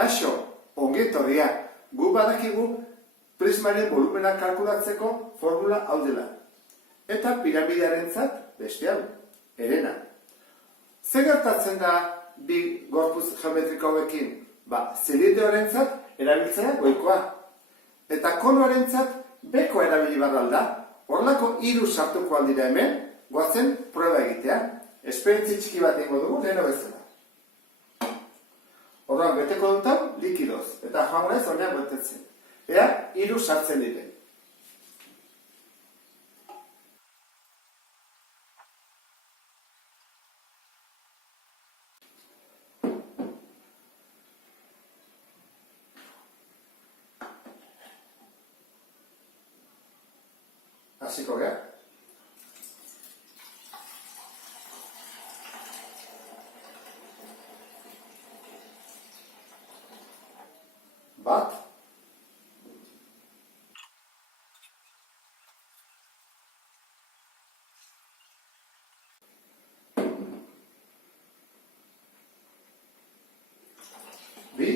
Kaixo, ongetorria, gu badakigu prismaren volumena kalkulatzeko formula hau dela. Eta piramidearentzat beste hau, herena. Zer gertatzen da bi gorputz geometriko hauekin? Zilindroarentzat erabiltzea goikoa. Eta konoarentzat beko erabili barralda. Horrelako 3 sartuko aldira hemen, goazen proba egitea. Esperientzi txiki bat egingo dugu, leheno bezala. Orduan, beteko dut hau, likidoz. Eta joango naiz horrean betetzen. Ea, 3 sartzen diren. Hasiko gara. Bat. Bi.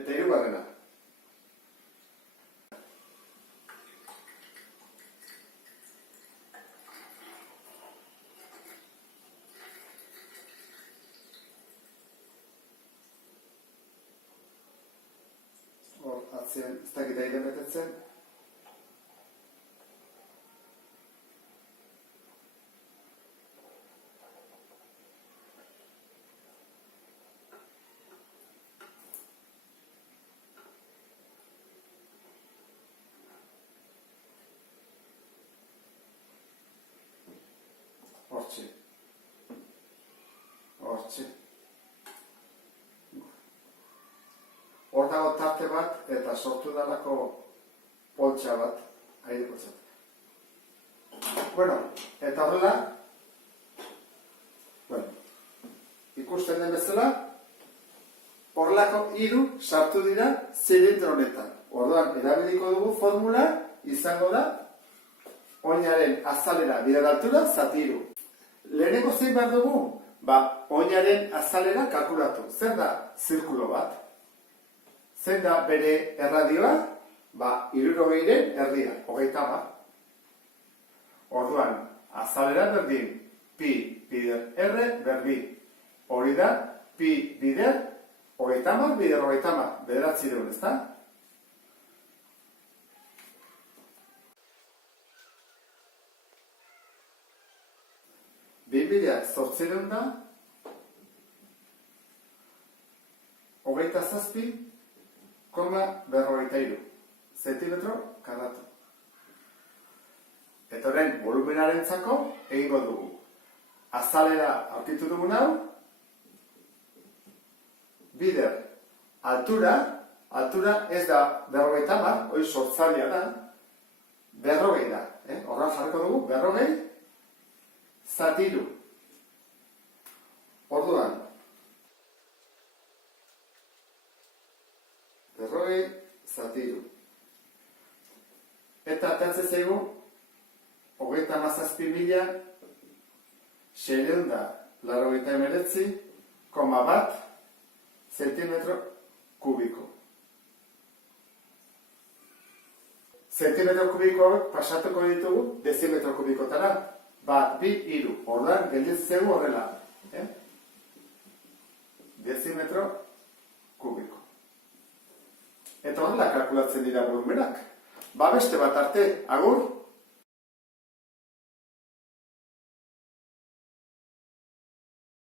Eta 3. Atzien, ez dakit aire betetzen. Hortxe. Hor dago tarte bat eta sortu dalako poltsa bat, aire poltsa. Eta horrela, ikusten den bezala, horrelako 3 sartu dira zilindro honetan. Orduan, erabiliko dugu formula izango da oinaren azalera bider altura zati 3. Lehenengo zein behar dugu? Oinaren azalera kalkulatu. Zer da zirkulo bat? Zer da bere erradioa? 60-ren erdia, 30. Orduan, azalera berdin pi bider r berbi. Hori da, pi bider 30 bider 30, 900, ez da? Biblia 800 da, 27,43 zentimetro karratu. Eta horren volumenarentzako egingo dugu. Azalera aurkitu dugun hau, bider altura ez da 50, hori sortzailea da, 40 da. Horran jarriko dugu, 40 zati 3. Orduan, 40 zati 3. Eta atantzen zaigu, 37.689,1 zentimetro kubiko. Zentimetro kubikoak pasatuko ditugu dezimetro kubikotara. 1, 2, 3. Orduan, gelditzen zaigu horrela. Dezimetro kubiko. Eta horrela kalkulatzen dira volumenak. Beste bat arte, agur!